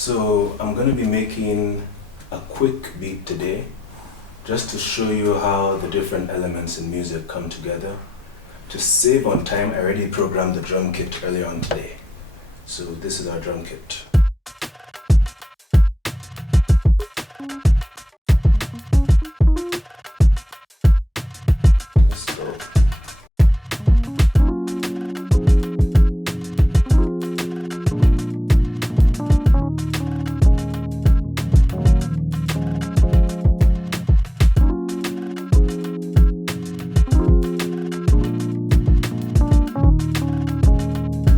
So I'm going to be making a quick beat today just to show you how the different elements in music come together. To save on time, I already programmed the drum kit earlier on today. So this is our drum kit. Let's go.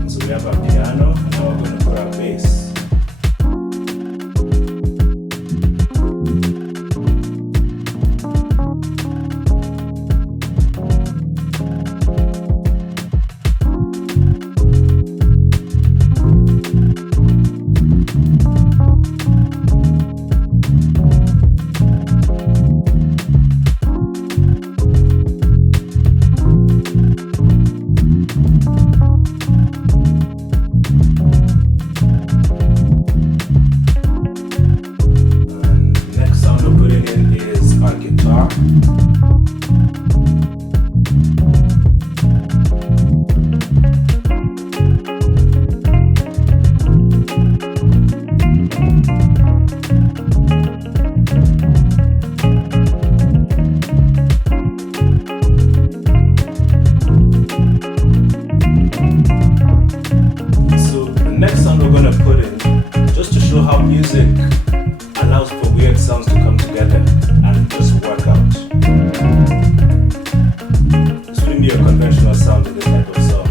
So we have our piano, and now we're going to put our bass. And next sound we're putting in is our guitar. So the next sound we're going to put in, just to show how music allows for weird sounds to come together and just work out. This wouldn't be a conventional sound in this type of song.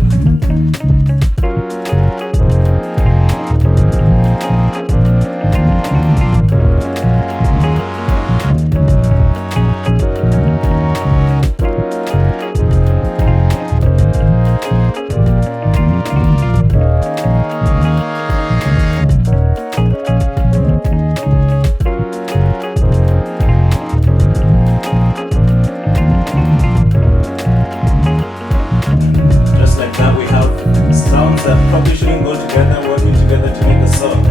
Just like that, we have sounds that probably shouldn't go together, working together to make a song.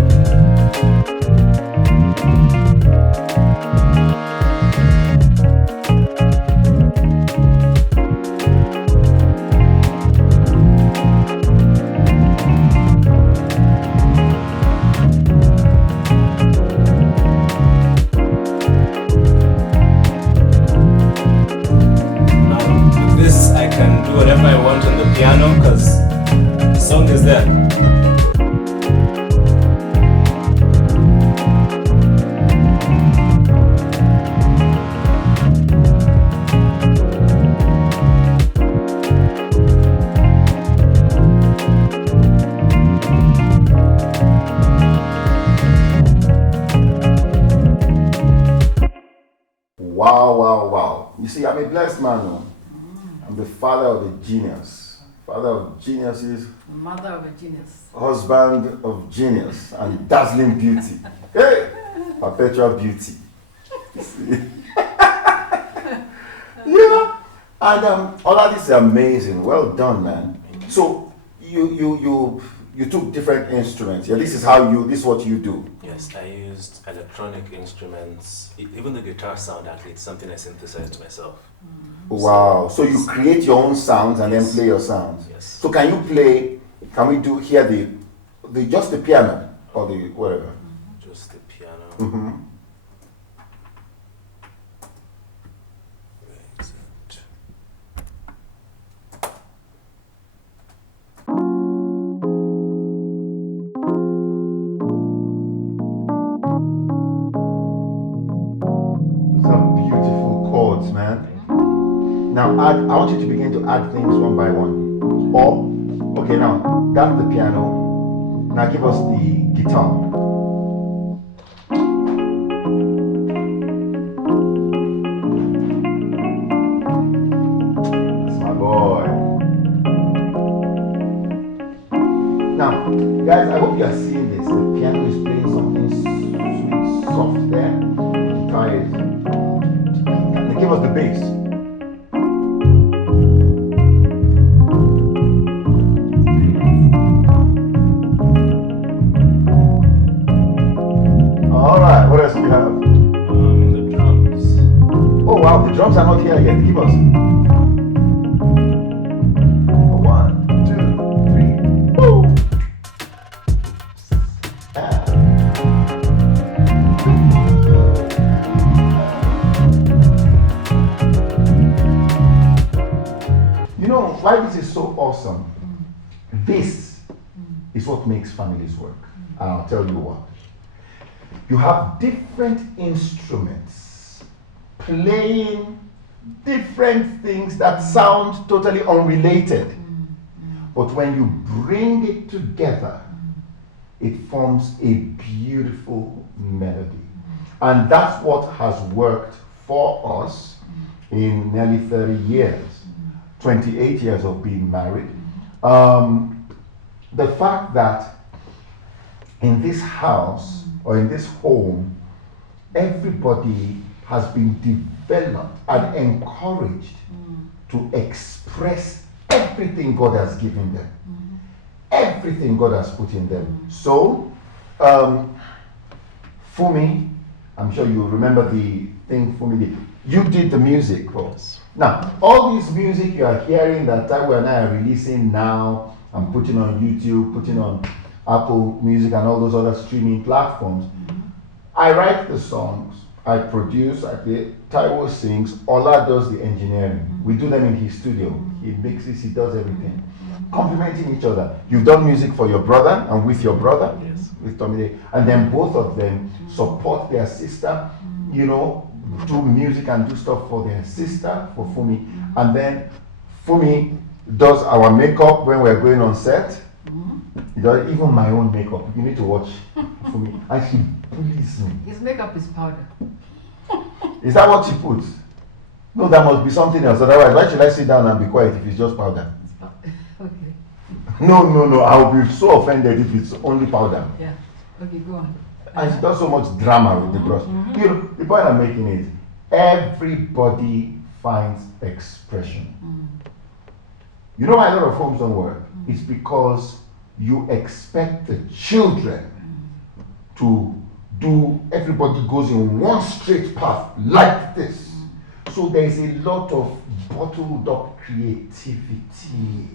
Now, with this, I can do whatever I want on the piano because the song is there. Wow, wow, wow. You see, I'm a blessed man. No? I'm the father of a genius. Father of geniuses, Mother of a genius. husband of genius, and dazzling beauty. Hey! Perpetual beauty. See? Yeah. And all of this is amazing. Well done, man. So you took different instruments. Yeah, this is what you do. Yes, I used electronic instruments. Even the guitar sound, actually, it's something I synthesized myself. Wow. So you create your own sounds and then Yes. play your sounds. Yes. So can we do here the just the piano or the whatever? Just the piano. Mm-hmm. Where is it? Those are beautiful chords, man. Now I want you to begin to add things one by one. Or okay, now that's the piano. Now give us the guitar. That's my boy. Now, guys, I hope you are seeing this. The piano is playing something sweet, soft there. The guitar is. Now give us the bass. know why this is so awesome? This is what makes families work. And I'll tell you what. You have different instruments playing different things that sound totally unrelated. But when you bring it together, it forms a beautiful melody. And that's what has worked for us in nearly 30 years, 28 years of being married. The fact that in this house or in this home, everybody has been developed and encouraged to express everything God has given them. Everything God has put in them. So, Fumi, I'm sure you remember the thing Fumi did. You did the music for us. Now, all this music you are hearing that Taiwo and I are releasing now, and putting on YouTube, putting on Apple Music and all those other streaming platforms, I write the songs, I produce, I play, Taiwo sings, Ola does the engineering. We do them in his studio. He mixes, he does everything. Complementing each other. You've done music for your brother and with your brother, Yes. with Tomide, and then both of them support their sister, you know, do music and do stuff for their sister, for Fumi. And then Fumi does our makeup when we're going on set. He does even my own makeup. You need to watch Fumi. And she bullies me. His makeup is powder. Is that what she puts? No, that must be something else. Otherwise, why should I sit down and be quiet if it's just powder? Okay. No. I'll be so offended if it's only powder. Yeah. Okay, go on. And she does so much drama with the brush. You know, the point I'm making is everybody finds expression. You know why a lot of homes don't work? It's because you expect the children to do, everybody goes in one straight path like this. So there's a lot of bottled up creativity,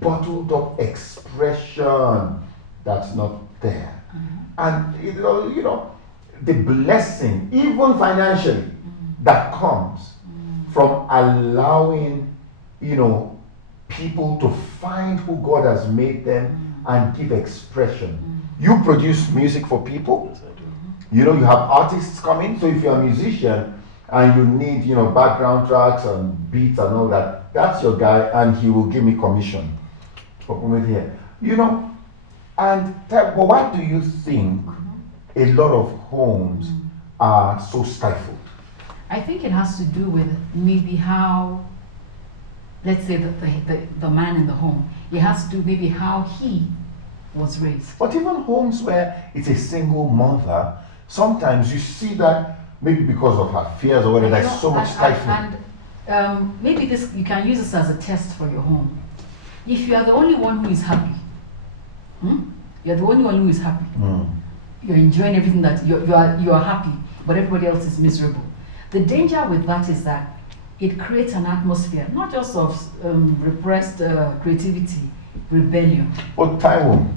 bottled up expression that's not there. And you know, the blessing, even financially, that comes from allowing, you know, people to find who God has made them and give expression. You produce music for people. Yes, I do. You know, you have artists coming. So if you're a musician and you need, you know, background tracks and beats and all that, that's your guy, and he will give me commission for putting here. You know, and but why do you think a lot of homes are so stifled? I think it has to do with maybe how, let's say the man in the home, it has to do maybe how he was raised. But even homes where it's a single mother, sometimes you see that maybe because of her fears or whatever, there's so much stifling. And maybe this, you can use this as a test for your home. If you are the only one who is happy, you're the only one who is happy. You're enjoying everything that you are happy, but everybody else is miserable. The danger with that is that it creates an atmosphere, not just of repressed creativity, rebellion. But Taiwo,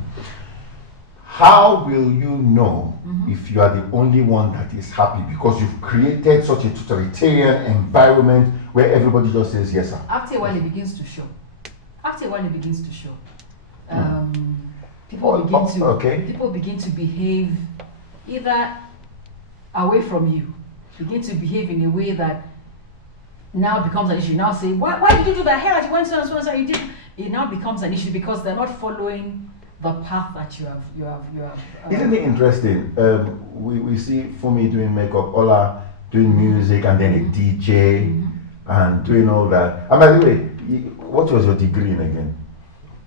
how will you know if you are the only one that is happy? Because you've created such a totalitarian environment where everybody just says yes, sir. After a while, it begins to show. People begin to behave either away from you, begin to behave in a way that now becomes an issue. Now say, why did you do that? Hey, you went so and so and so, you did. It now becomes an issue because they're not following the path that you have. Isn't it interesting? We see Fumi doing makeup, Ola doing music, and then a DJ and doing all that. And by the way, what was your degree in again?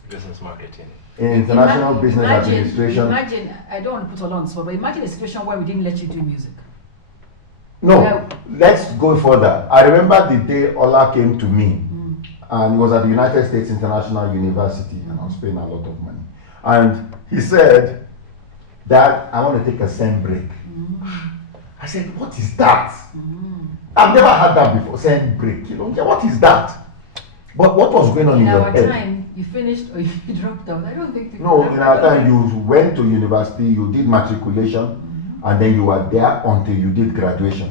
Business marketing. In international business administration. Imagine, I don't want to put all on the spot, but imagine a situation where we didn't let you do music. No, let's go further. I remember the day Ola came to me, and he was at the United States International University, and I was paying a lot of money. And he said, "Dad, I want to take a sem break." I said, "What is that?" I've never had that before. Sem break, you know? What is that? But what was going on in your head? In our time, you finished or you dropped out. I don't think. No, in our time, you went to university, you did matriculation, and then you were there until you did graduation.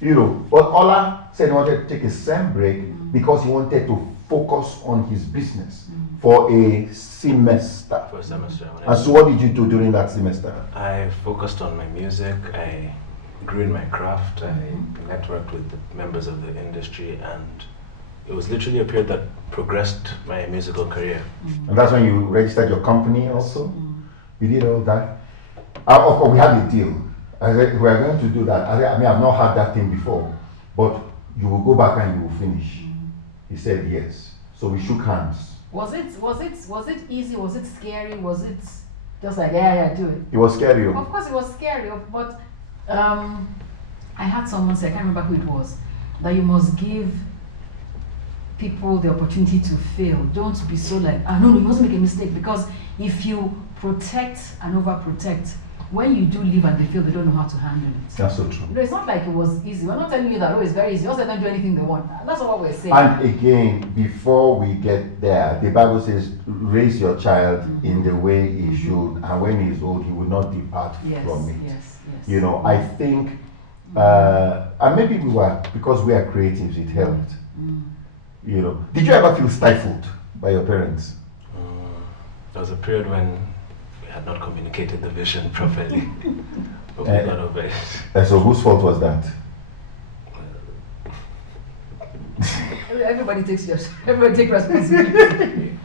You know, but Ola said he wanted to take a sem break because he wanted to focus on his business for a semester. For a semester. And so what did you do during that semester? I focused on my music. I grew in my craft. I networked with the members of the industry, and it was literally a period that progressed my musical career. And that's when you registered your company also? You did all that? Of course, we had a deal. I said, we are going to do that. I mean, I've not had that thing before, but you will go back and you will finish. He said yes. So we shook hands. Was it easy? Was it scary? Was it just like, yeah, do it? It was scary. Of course it was scary, but I had someone say, I can't remember who it was, that you must give people the opportunity to fail. Don't be so like, no, you must make a mistake, because if you protect and overprotect, when you do leave and they fail, they don't know how to handle it. That's so true. No, it's not like it was easy. We're not telling you that, it's very easy. Just let them do anything they want. That's not what we're saying. And again, before we get there, the Bible says, raise your child in the way he should, and when he is old, he will not depart from it. Yes. You know, I think, and maybe because we are creatives, it helped. You know, did you ever feel stifled by your parents? There was a period when we had not communicated the vision properly, but we got over it. And so whose fault was that? Everybody takes responsibility.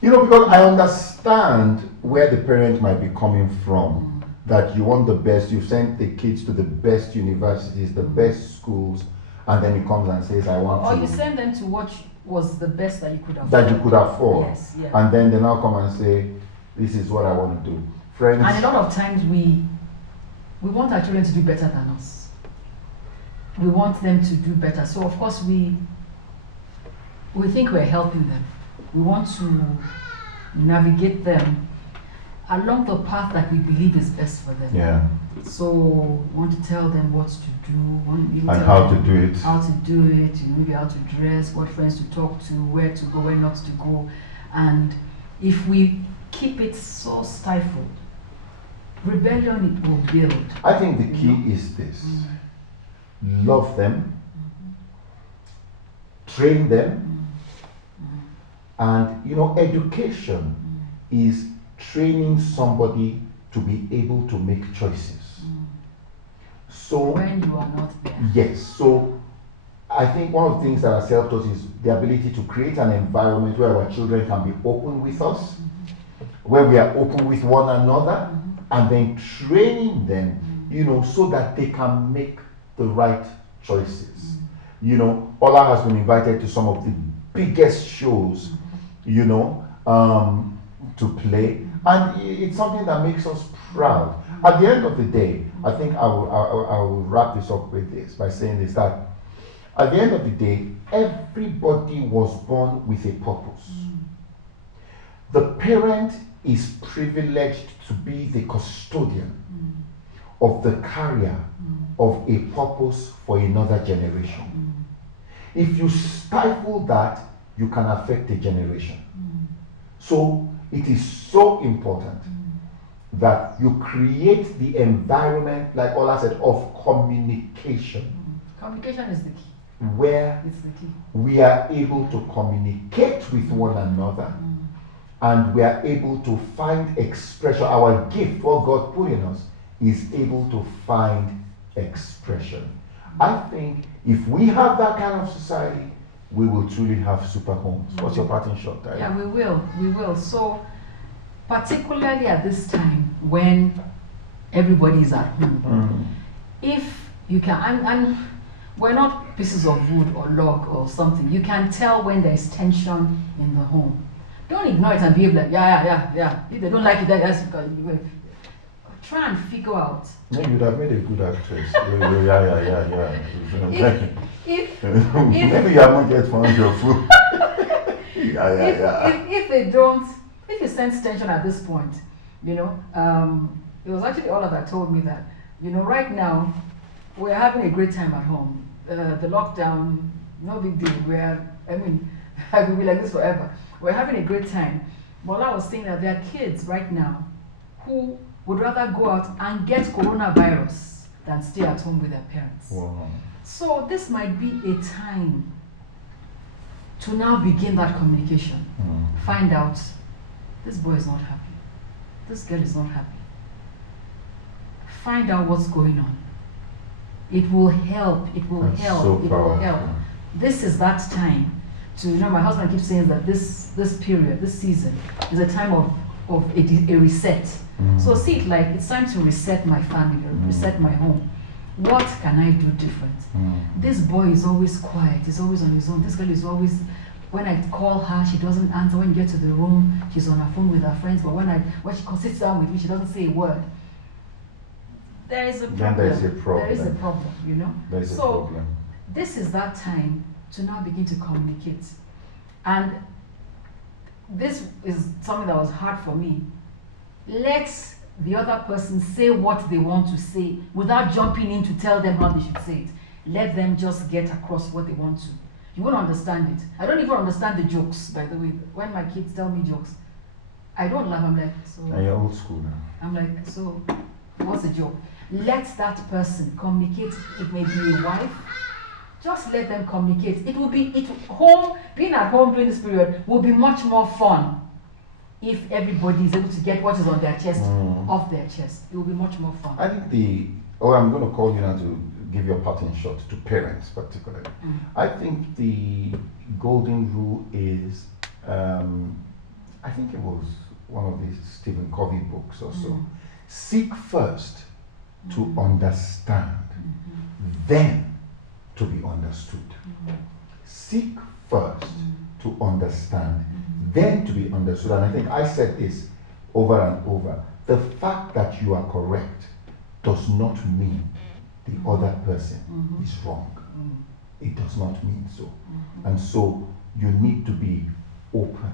You know, because I understand where the parent might be coming from. That you want the best, you send the kids to the best universities, the best schools, and then he comes and says, I want or to. you send them to what was the best that you could afford. That you could afford. Yes, yeah. And then they now come and say, this is what I want to do. Friends. And a lot of times we want our children to do better than us. We want them to do better. So of course we think we're helping them. We want to navigate them along the path that we believe is best for them. Yeah. So we want to tell them what to do, and how to do it. How to do it, maybe how to dress, what friends to talk to, where to go, where not to go. And if we keep it so stifled, rebellion it will build. I think the key is this. Love them, train them, and education is training somebody to be able to make choices. So when you are not there. Yes. So I think one of the things that has helped us is the ability to create an environment where our children can be open with us, where we are open with one another, and then training them, so that they can make the right choices. Ola has been invited to some of the biggest shows, to play, and it's something that makes us proud. At the end of the day, I think I will wrap this up with this by saying this, that at the end of the day, everybody was born with a purpose. The parent is privileged to be the custodian of the carrier of a purpose for another generation. If you stifle that, you can affect a generation. So it is so important that you create the environment, like Ola said, of communication. Communication is the key. Where It's the key. we are able to communicate with one another, and we are able to find expression. Our gift, what God put in us, is able to find expression. I think if we have that kind of society, we will truly have super homes. What's your parting shot, Tyler? Yeah, we will. So, particularly at this time when everybody is at home, if you can, and we're not pieces of wood or log or something, you can tell when there is tension in the home. Don't ignore it and behave like, yeah. If they don't like it, that's because you try and figure out. Yeah, you would have made a good actress. If Maybe you haven't yet found your food. If they don't, if you sense tension at this point, it was actually Ola that told me that, right now, we're having a great time at home. The lockdown, no big deal. I will be like this forever. We're having a great time. But I was saying that there are kids right now who would rather go out and get coronavirus than stay at home with their parents. Wow. So this might be a time to now begin that communication. Find out, this boy is not happy. This girl is not happy. Find out what's going on. It will help. It will That's help. so It will powerful. help. This is that time to, my husband keeps saying that this period, this season, is a time of a reset. So see it like it's time to reset my family, reset my home. What can I do different? This boy is always quiet. He's always on his own. This girl is always, when I call her, she doesn't answer. When you get to the room, she's on her phone with her friends. But when she sits down with me, she doesn't say a word. There is a problem. Then there's a problem. There is a problem, There's so, a problem. this is that time to now begin to communicate. And this is something that was hard for me. Let the other person say what they want to say without jumping in to tell them how they should say it. Let them just get across what they want to. You won't understand it. I don't even understand the jokes, by the way. When my kids tell me jokes, I don't laugh. I'm like, so. And you're old school now. I'm like, so what's the joke? Let that person communicate. It may be a wife. Just let them communicate. Being at home during this period will be much more fun if everybody is able to get what is on their chest off their chest. It will be much more fun. I think I'm going to call you now to give your parting shot to parents particularly. I think the golden rule is, I think it was one of the Stephen Covey books or so. Seek first to understand, then to be understood. Seek first to understand, then to be understood. And I think I said this over and over. The fact that you are correct does not mean the other person is wrong. It does not mean so. And so you need to be open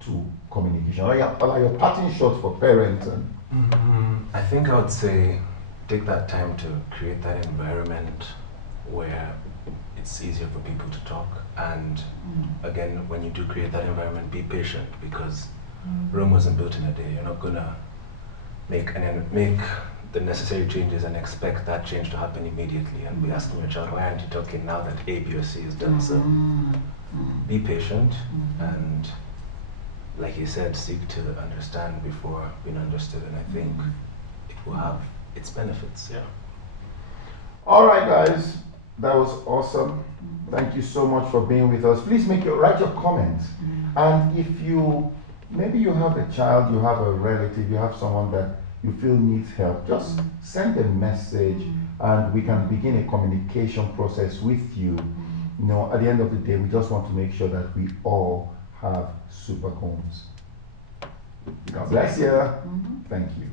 to communication. Are your parting shots for parents? I think I would say take that time to create that environment where it's easier for people to talk. And again, when you do create that environment, be patient, because Rome wasn't built in a day. You're not gonna make the necessary changes and expect that change to happen immediately and be asking your child, why aren't you talking now that A, B, or C is done? So be patient and, like you said, seek to understand before being understood, and I think it will have its benefits. Yeah. All right, guys, that was awesome. Thank you so much for being with us. Please write your comments, and if maybe you have a child, you have a relative, you have someone that you feel needs help, just send a message, and we can begin a communication process with you. At the end of the day, we just want to make sure that we all have super homes. God bless you. Thank you.